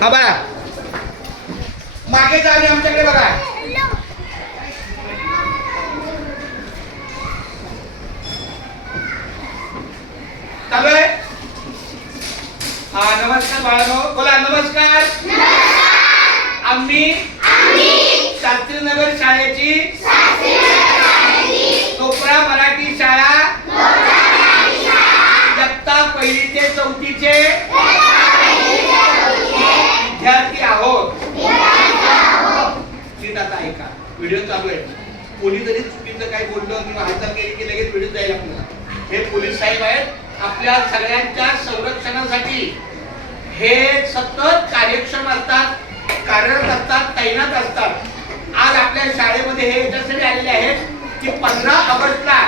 हा बघा मागे जावे आमच्याकडे बघा. चालू आहे. हा नमस्कार बाळांनो, बोला नमस्कार. आम्ही शास्त्रीनगर शाळेची चोपडा मराठी शाळा इयत्ता पहिली ते चौथीचे विद्यार्थी आहोत. नीट आता ऐका, व्हिडिओ चालू आहे. कोणी जरी चुकीचं काही बोललं किंवा हालचाल केली की लगेच व्हिडिओ जाईल आपल्याला. हे पोलीस साहेब आहेत, आपल्या सगळ्यांच्या संरक्षणासाठी हे सतत कार्यक्षम असतात, कार्यरत असतात, तैनात असतात. आज आपल्या शाळेमध्ये हे याच्यासाठी आलेले आहेत की 15 ऑगस्टला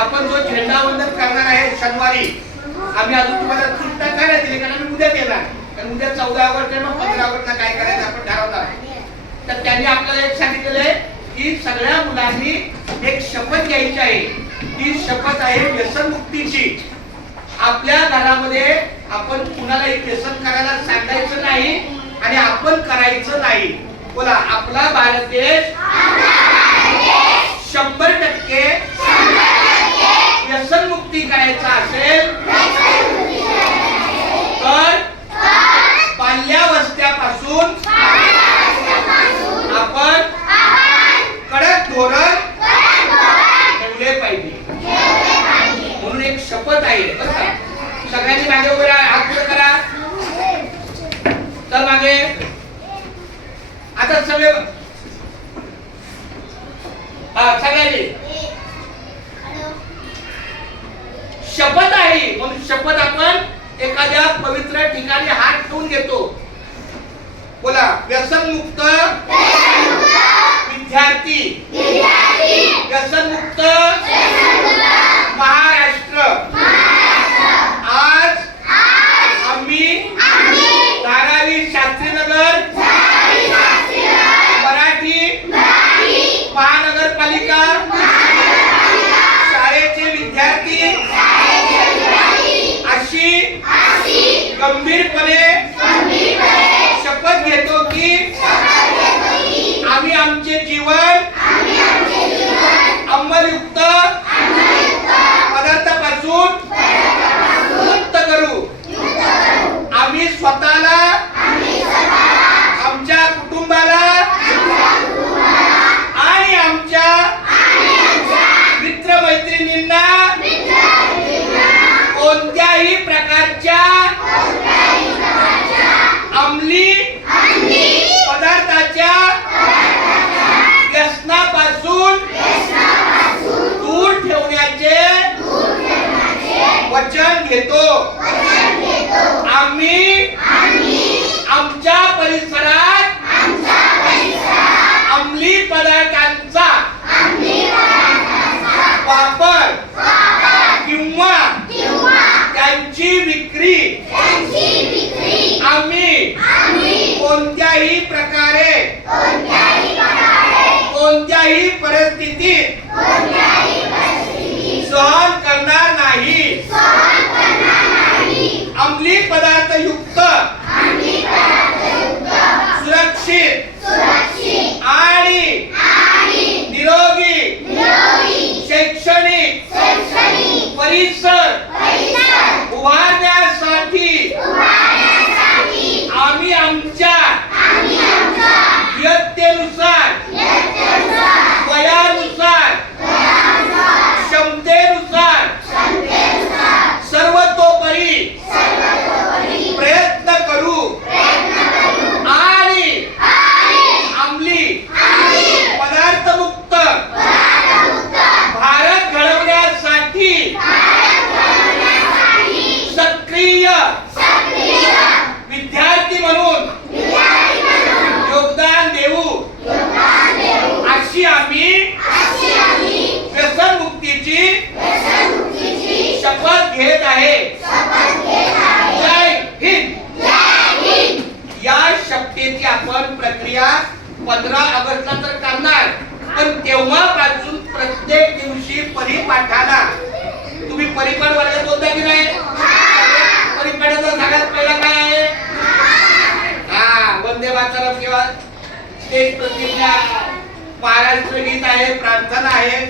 आपण जो झेंडावंदन करणार आहे शनिवारी. आम्ही अजून तुम्हाला सुट्टा काय नाही दिली, कारण आम्ही उद्या देणार, कारण उद्या 14 ऑगस्ट आहे, मग 15 ऑगस्टला काय करायचं आपण ठरवणार. तर त्यांनी आपल्याला एक सांगितलेलं आहे की सगळ्या मुलांनी एक शपथ घ्यायची आहे. ती शपथ आहे व्यसनमुक्तीची. आपल्या घरामध्ये आपण कुणालाही व्यसन करायला सांगायचं नाही आणि आपण करायचं नाही. बोला, आपला भारत देश 100% व्यसनमुक्ती करायचा असेल तर बाल्यावस्थेपासून आपण कडक धोरण ठेवले पाहिजे. म्हणून एक शपथ आहे बरं का. सगळ्यांनी मागे उभे राहा, हात पुढे करा. तर मागे आता सगळे सगळ्यांनी शपथ आहे. म्हणून शपथ आपण एखाद्या पवित्र ठिकाणी हात ठेवून घेतो. बोला, व्यसनमुक्त विद्यार्थी, व्यसनमुक्त महाराष्ट्र. आज आम्ही धारावी शास्त्रीनगर मराठी महानगरपालिका शाळेचे विद्यार्थी अशी गंभीरपणे शपथ घेतो की आम्ही आमचे जीवन अंमलयुक्त पदार्थापासून मुक्त करू. आम्ही स्वतःला, आमच्या कुटुंबाला आणि आमच्या मित्रमैत्रिणींना कोणत्याही प्रकारच्या अंमली पदार्थाच्या व्यसनापासून दूर ठेवण्याचे वचन घेतो. आम्ही आमच्या परिसरात अंमली पदार्थांचा वापर किंवा त्यांची विक्री आम्ही कोणत्याही प्रकारे कोणत्याही परिस्थितीत सहन करणार नाही. अंमली पदार्थ युक्त सुरक्षित आणि निरोगी शैक्षणिक परिसर उभारण्यासाठी आम्ही आमच्या इयत्तेनुसार, वयानुसार, क्षमतेनुसार सर्वतोपरी प्रयत्न करू आणि अंमली पदार्थ मुक्त भारत घडवण्यासाठी सक्रिय विद्यार्थी म्हणून योगदान देऊ. अशी आम्ही व्यसनमुक्तीची शपथ घेत आहे. जय हिंद. या शपथेची आपण प्रक्रिया 15 ऑगस्टला तर करणार, पण तेव्हापासून प्रत्येक दिवशी परिपाठाला तुम्ही परिपाठ वर्गात होता की नाही? परिपाठाचा एक प्रतिज्ञा महाराष्ट्र गीत आहे, प्रार्थना आहे,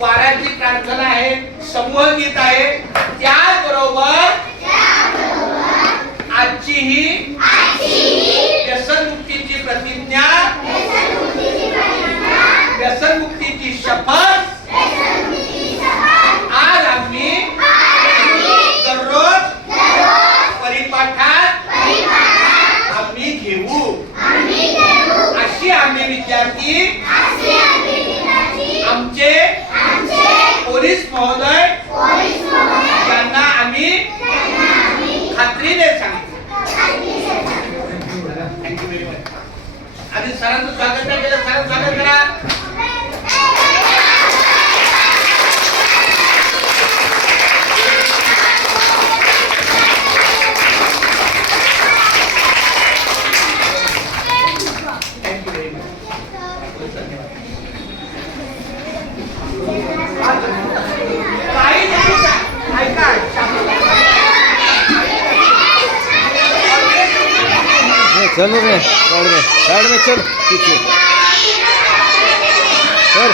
वाऱ्याची प्रार्थना आहे, समूह गीत आहे, त्याबरोबर आजची ही व्यसनमुक्तीची प्रतिज्ञा, व्यसनमुक्तीची शपथ आज आम्ही दररोज परिपाठात आम्ही घेऊ, अशी आम्ही विद्यार्थी आमचे पोलीस महोदय यांना आम्ही खात्रीने सांगतो. Thank you very much. आधी सरांचं स्वागत नाही केलं, सरांचं स्वागत करा. Thank you very much. काही ऐका, चलो रे साइड में चल पीछे सर